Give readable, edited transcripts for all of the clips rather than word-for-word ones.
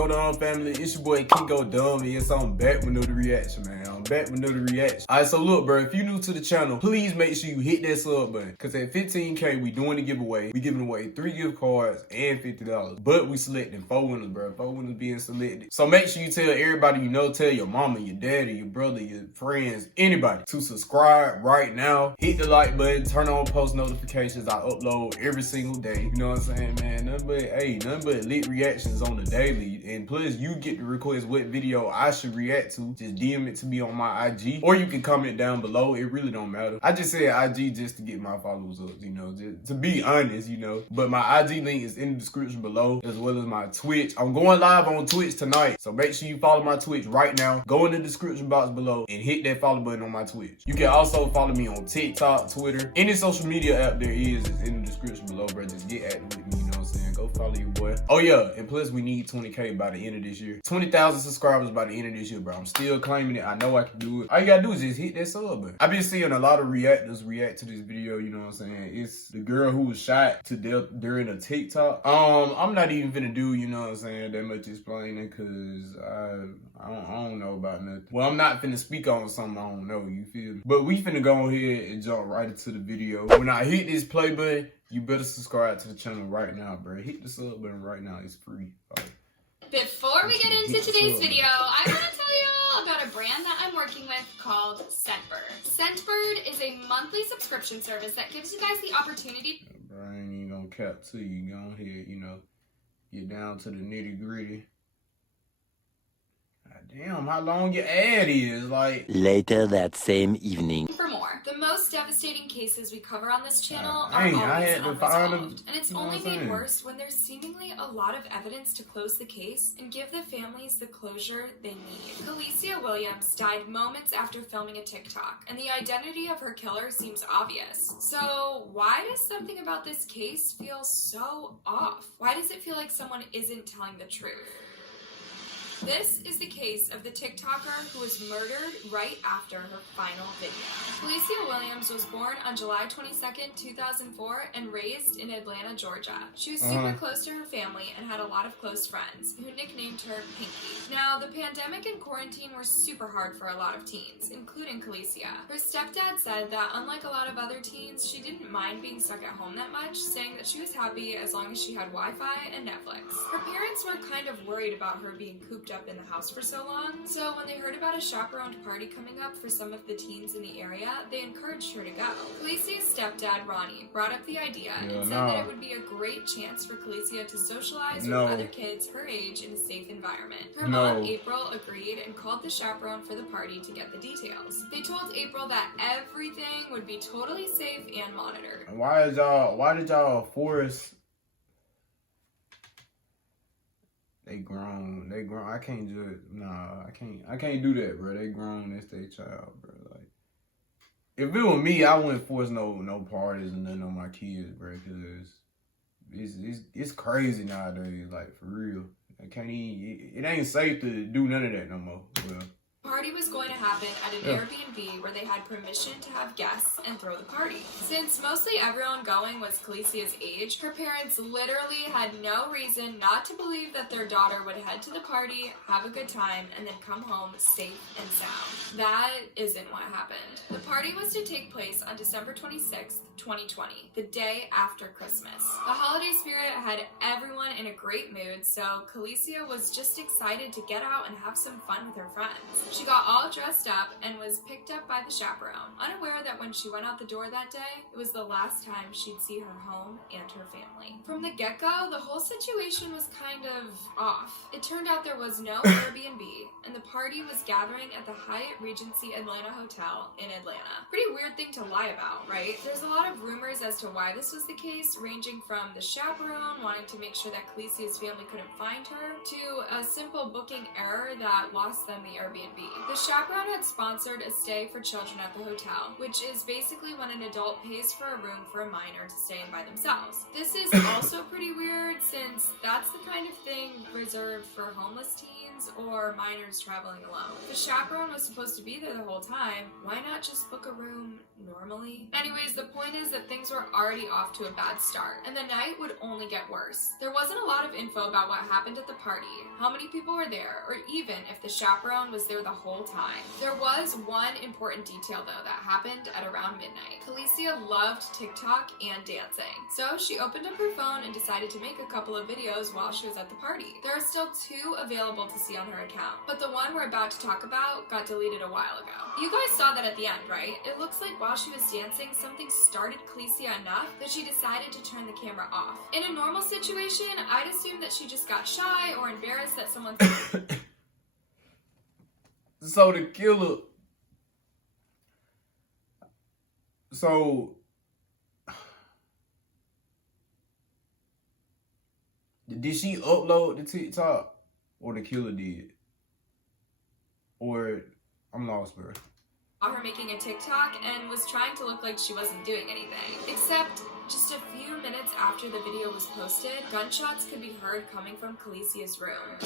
KeeGoDumb family? It's your boy KeeGoDumb, and yes, I'm back with another reaction, man. I'm back with another reaction. Alright, so look, bro, if you're new to the channel, please make sure you hit that sub button. Cause at 15K, we doing a giveaway. We giving away 3 gift cards and $50. But we selecting 4 winners, bro. 4 winners being selected. So make sure you tell everybody you know, tell your mama, your daddy, your brother, your friends, anybody to subscribe right now. Hit the like button, turn on post notifications. I upload every single day. You know what I'm saying, man? Nothing but lit reactions on the daily. And plus, you get to request what video I should react to. Just DM it to me on my IG. Or you can comment down below. It really don't matter. I just said IG just to get my followers up, you know, just to be honest, you know. But my IG link is in the description below, as well as my Twitch. I'm going live on Twitch tonight. So make sure you follow my Twitch right now. Go in the description box below and hit that follow button on my Twitch. You can also follow me on TikTok, Twitter. Any social media app there is in the description below, bro. Just get active with me, you know what I'm saying? Go follow your boy. Oh yeah, and plus we need 20K by the end of this year. 20,000 subscribers by the end of this year, bro. I'm still claiming it. I know I can do it. All you gotta do is just hit that sub button. I've been seeing a lot of reactors react to this video, you know what I'm saying? It's the girl who was shot to death during a TikTok. I'm not even finna do, you know what I'm saying, that much explaining, cause I don't know about nothing. Well, I'm not finna speak on something I don't know, you feel me? But we finna go ahead and jump right into the video. When I hit this play button, you better subscribe to the channel right now, bro. Hit the sub button right now. It's free. Before we get into today's video, I want to tell you all about a brand that I'm working with called Scentbird. Scentbird is a monthly subscription service that gives you guys the opportunity. Bro, I ain't even gonna cap to you. Go ahead, you know, get down to the nitty gritty. Damn, how long your ad is, like. Later that same evening. For more, the most devastating cases we cover on this channel are I always had to find them, unresolved, and it's only made worse when there's seemingly a lot of evidence to close the case and give the families the closure they need. Kalicia Williams died moments after filming a TikTok, and the identity of her killer seems obvious. So why does something about this case feel so off? Why does it feel like someone isn't telling the truth? This is the case of the TikToker who was murdered right after her final video. Kalicia Williams was born on July 22nd, 2004 and raised in Atlanta, Georgia. She was super close to her family and had a lot of close friends who nicknamed her Pinky. Now, the pandemic and quarantine were super hard for a lot of teens, including Kalicia. Her stepdad said that unlike a lot of other teens, she didn't mind being stuck at home that much, saying that she was happy as long as she had Wi-Fi and Netflix. Her parents were kind of worried about her being cooped up in the house for so long, so when they heard about a chaperoned party coming up for some of the teens in the area, they encouraged her to go. Kalicia's stepdad, Ronnie, brought up the idea and said that it would be a great chance for Kalicia to socialize with other kids her age in a safe environment. Her mom, April, agreed and called the chaperone for the party to get the details. They told April that everything would be totally safe and monitored. Why did y'all force? They grown. I can't judge. Nah, I can't do that, bro. They grown. That's their child, bro. Like, if it was me, I wouldn't force no parties and nothing on my kids, bro. Cause it's crazy nowadays. Like, for real. I can't even. It ain't safe to do none of that no more. Well. Party was going to happen at an Airbnb where they had permission to have guests and throw the party. Since mostly everyone going was Kalicia's age, her parents literally had no reason not to believe that their daughter would head to the party, have a good time, and then come home safe and sound. That isn't what happened. The party was to take place on December 26th, 2020, the day after Christmas. The holiday spirit had everyone in a great mood, so Kalicia was just excited to get out and have some fun with her friends. She got all dressed up and was picked up by the chaperone, unaware that when she went out the door that day, it was the last time she'd see her home and her family. From the get-go, the whole situation was kind of off. It turned out there was no Airbnb, and the party was gathering at the Hyatt Regency Atlanta Hotel in Atlanta. Pretty weird thing to lie about, right? There's a lot of rumors as to why this was the case, ranging from the chaperone wanting to make sure that Kalicia's family couldn't find her, to a simple booking error that lost them the Airbnb. The chaperone had sponsored a stay for children at the hotel, which is basically when an adult pays for a room for a minor to stay in by themselves. This is also pretty weird since that's the kind of thing reserved for homeless teens or minors traveling alone. The chaperone was supposed to be there the whole time. Why not just book a room normally? Anyways, the point is that things were already off to a bad start, and the night would only get worse. There wasn't a lot of info about what happened at the party, how many people were there, or even if the chaperone was there the whole time. There was one important detail though that happened at around midnight. Kalicia loved TikTok and dancing, so she opened up her phone and decided to make a couple of videos while she was at the party. There are still 2 available to see on her account, but the one we're about to talk about got deleted a while ago. You guys saw that at the end, right? It looks like while she was dancing, something started Kalicia enough that she decided to turn the camera off. In a normal situation, I'd assume that she just got shy or embarrassed that someone... So the killer... So... Did she upload the TikTok? Or the killer did? Or... I'm lost, bro. Her making a TikTok and was trying to look like she wasn't doing anything. Except just a few minutes after the video was posted, gunshots could be heard coming from Kalicia's room.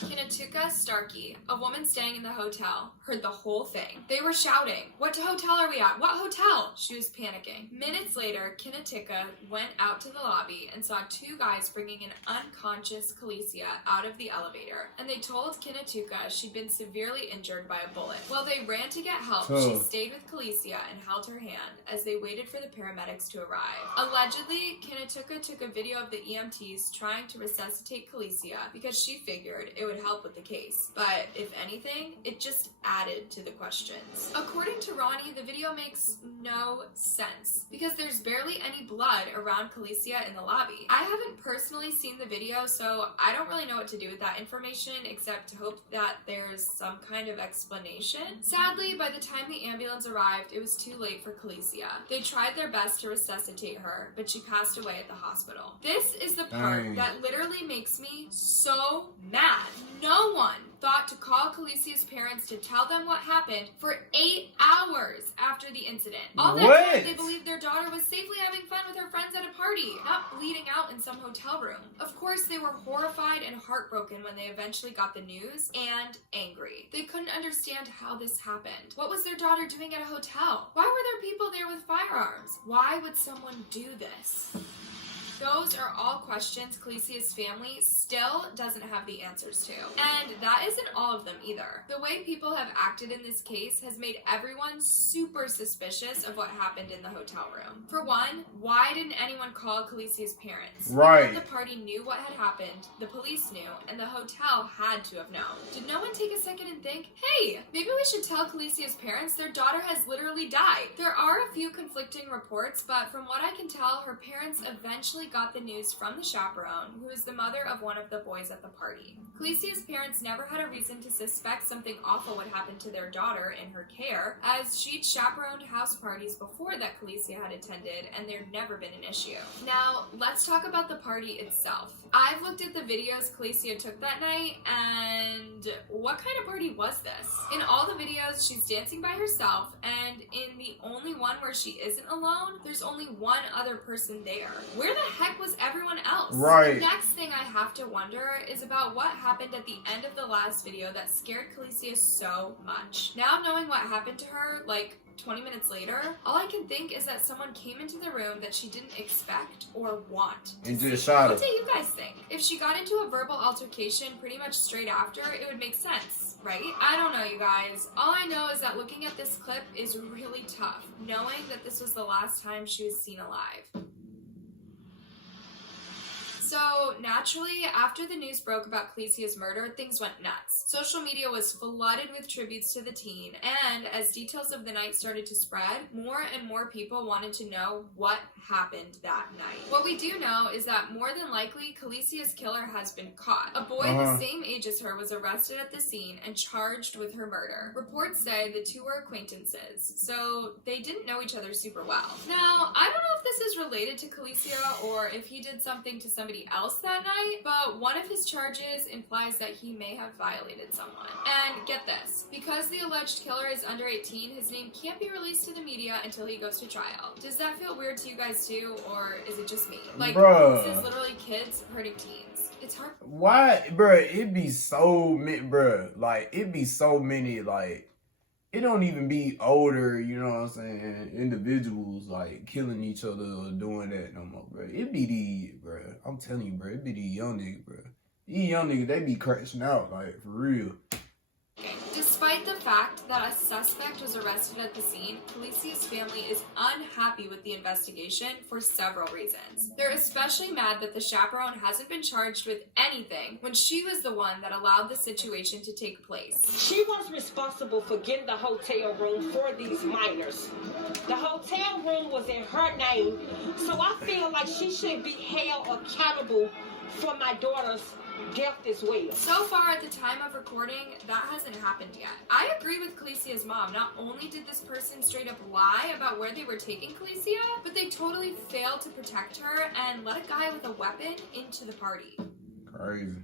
Kinatuka Starkey, a woman staying in the hotel, heard the whole thing. They were shouting, "What hotel are we at? What hotel?" She was panicking. Minutes later, Kinatuka went out to the lobby and saw 2 guys bringing an unconscious Kalicia out of the elevator, and they told Kinatuka she'd been severely injured by a bullet. While they ran to get help, she stayed with Kalicia and held her hand as they waited for the paramedics to arrive. Allegedly, Kinatuka took a video of the EMTs trying to resuscitate Kalicia because she figured it would help with the case, but if anything, it just added to the questions. According to Ronnie, the video makes no sense because there's barely any blood around Kalicia in the lobby. I haven't personally seen the video, so I don't really know what to do with that information except to hope that there's some kind of explanation. Sadly, by the time the ambulance arrived, it was too late for Kalicia. They tried their best to resuscitate her, but she passed away at the hospital. This is the part that literally makes me so mad. No one thought to call Kalicia's parents to tell them what happened for 8 hours after the incident. All that time, they believed their daughter was safely having fun with her friends at a party, not bleeding out in some hotel room. Of course, they were horrified and heartbroken when they eventually got the news, and angry. They couldn't understand how this happened. What was their daughter doing at a hotel? Why were there people there with firearms? Why would someone do this? Those are all questions Kalicia's family still doesn't have the answers to. And that isn't all of them either. The way people have acted in this case has made everyone super suspicious of what happened in the hotel room. For one, why didn't anyone call Kalicia's parents? Right. The party knew what had happened, the police knew, and the hotel had to have known. Did no one take a second and think, hey, maybe we should tell Kalicia's parents their daughter has literally died? There are a few conflicting reports, but from what I can tell, her parents eventually got the news from the chaperone, who is the mother of one of the boys at the party. Kalicia's parents never had a reason to suspect something awful would happen to their daughter in her care, as she'd chaperoned house parties before that Kalicia had attended, and there'd never been an issue. Now, let's talk about the party itself. I've looked at the videos Kalicia took that night, and what kind of party was this? In all the videos, she's dancing by herself, and in the only one where she isn't alone, there's only one other person there. Where the heck was everyone else? Right. The next thing I have to wonder is about what happened at the end of the last video that scared Kalicia so much. Now knowing what happened to her, like 20 minutes later, all I can think is that someone came into the room that she didn't expect or want and just shot her. What do you guys think? If she got into a verbal altercation pretty much straight after, it would make sense, right? I don't know, you guys. All I know is that looking at this clip is really tough, knowing that this was the last time she was seen alive. So, naturally, after the news broke about Kalicia's murder, things went nuts. Social media was flooded with tributes to the teen, and as details of the night started to spread, more and more people wanted to know what happened that night. What we do know is that more than likely, Kalicia's killer has been caught. A boy the same age as her was arrested at the scene and charged with her murder. Reports say the two were acquaintances, so they didn't know each other super well. Now, I don't know if this is related to Kalicia or if he did something to somebody somebody else that night, but one of his charges implies that he may have violated someone. And get this, because the alleged killer is under 18, his name can't be released to the media until he goes to trial. Does that feel weird to you guys too, or is it just me? Like, bruh, this is literally kids hurting teens. It's hard. Why, bruh, it be so many, bruh, like, it be so many, like, it don't even be older, you know what I'm saying, individuals, like, killing each other or doing that no more, bruh. It be these, bruh, I'm telling you, bruh, it be these young niggas, bruh. These young niggas, they be crashing out, like, for real. Despite the fact that a suspect was arrested at the scene, Felicia's family is unhappy with the investigation for several reasons. They're especially mad that the chaperone hasn't been charged with anything when she was the one that allowed the situation to take place. She was responsible for getting the hotel room for these minors. The hotel room was in her name, so I feel like she should be held accountable for my daughter's death as well. So far at the time of recording, that hasn't happened yet. I agree with Felicia's mom. Not only did this person straight up lie about where they were taking Felicia, but they totally failed to protect her and let a guy with a weapon into the party. Crazy.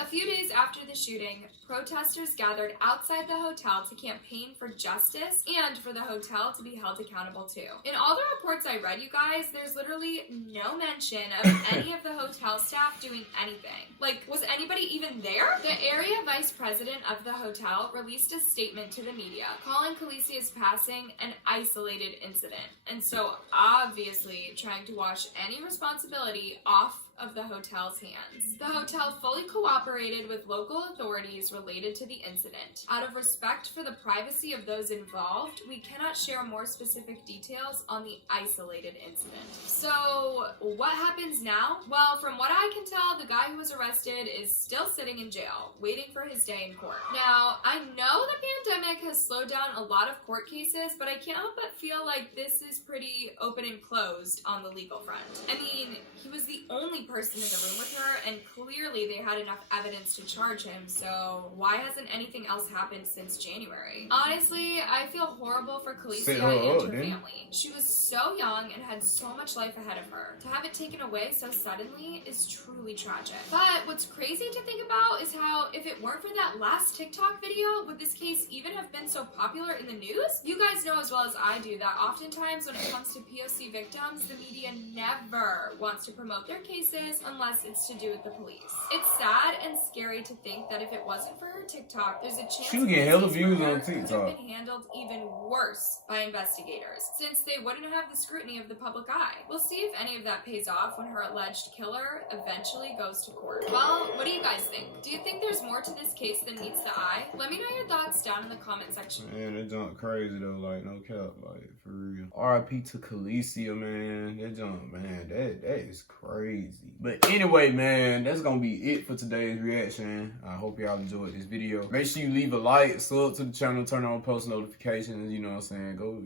A few days after the shooting, protesters gathered outside the hotel to campaign for justice and for the hotel to be held accountable too. In all the reports I read, you guys, there's literally no mention of any of the hotel staff doing anything. Like, was anybody even there? The area vice president of the hotel released a statement to the media calling Felicia's passing an isolated incident, and so obviously trying to wash any responsibility off of the hotel's hands. The hotel fully cooperated with local authorities related to the incident. Out of respect for the privacy of those involved, we cannot share more specific details on the isolated incident. So, what happens now? Well, from what I can tell, the guy who was arrested is still sitting in jail, waiting for his day in court. Now, I know the pandemic has slowed down a lot of court cases, but I can't help but feel like this is pretty open and closed on the legal front. I mean, he was the only person in the room with her, and clearly they had enough evidence to charge him, so why hasn't anything else happened since January? Honestly, I feel horrible for Felicia and her family. She was so young and had so much life ahead of her. To have it taken away so suddenly is truly tragic. But what's crazy to think about is how, if it weren't for that last TikTok video, would this case even have been so popular in the news? You guys know as well as I do that oftentimes when it comes to POC victims, the media never wants to promote their cases unless it's to do with the police. It's sad and scary to think that if it wasn't for her TikTok, there's a chance she would get hella views on would TikTok. have been handled even worse by investigators, since they wouldn't have the scrutiny of the public eye. We'll see if any of that pays off when her alleged killer eventually goes to court. Well, what do you guys think? Do you think there's more to this case than meets the eye? Let me know your thoughts down in the comment section. Man, that junk crazy though, like, no cap, like, for real. R.I.P to Felicia, man. That junk, man, that is crazy. But anyway, man, that's gonna be it for today's reaction. I hope y'all enjoyed this video. Make sure you leave a like, sub to the channel, turn on post notifications, you know what I'm saying? Go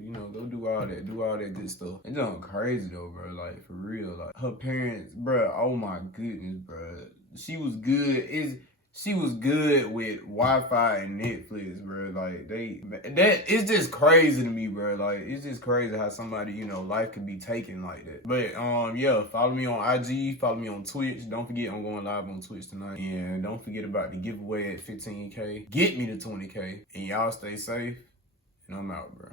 do all that good stuff. That junk crazy though, bro, like, for real. Like, her parents, bro, oh my goodness, bro. She was good. She was good with Wi-Fi and Netflix, bro. Like, it's just crazy to me, bro. Like, it's just crazy how somebody, you know, life could be taken like that. But, yeah, follow me on IG, follow me on Twitch. Don't forget I'm going live on Twitch tonight. And don't forget about the giveaway at 15K. Get me to 20K. And y'all stay safe. And I'm out, bro.